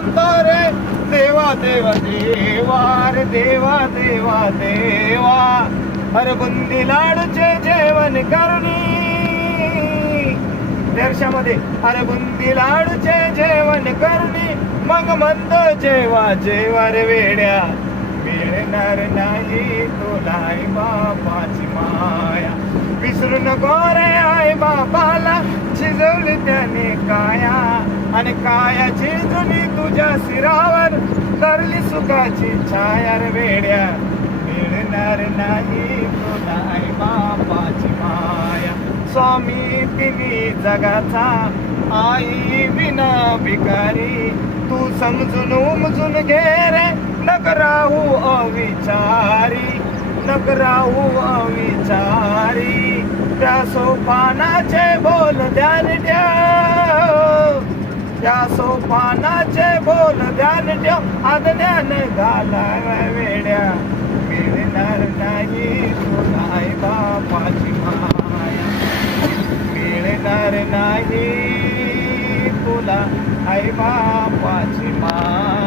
म्हणतो रे देवा देवा देवा रे देवा देवा देवा. अरे बुंदी लाडूचे जेवण करणी वर्षामध्ये अरे बुंदी लाडूचे जेवण करणी मग म्हणतो जेवा जेवा रे वेड्या. मिळणार नाही तुला आई बापाची माया. विसरू नको रे आई बापाला शिजवली त्याने काया. आणि कायाची जुनी तुझ्या शिरावर करली सुखाची छाया रे वेड्या. मिळणार नाही तुला आई बापाची माया. स्वामी तिन्ही जगाचा आई विना भिकारी. तू समजून उमजून घे रे नक राहू अविचारी. नक राहू अविचारी. त्या सोपानाचे बोल ध्यान ठेव. त्या सोपानाचे बोल ध्यान ठेव. आज्ञान घाला वेड्या. मिळणार नाही तुला आई बापाची माया. मिळणार नाही तुला आई बापाची माया.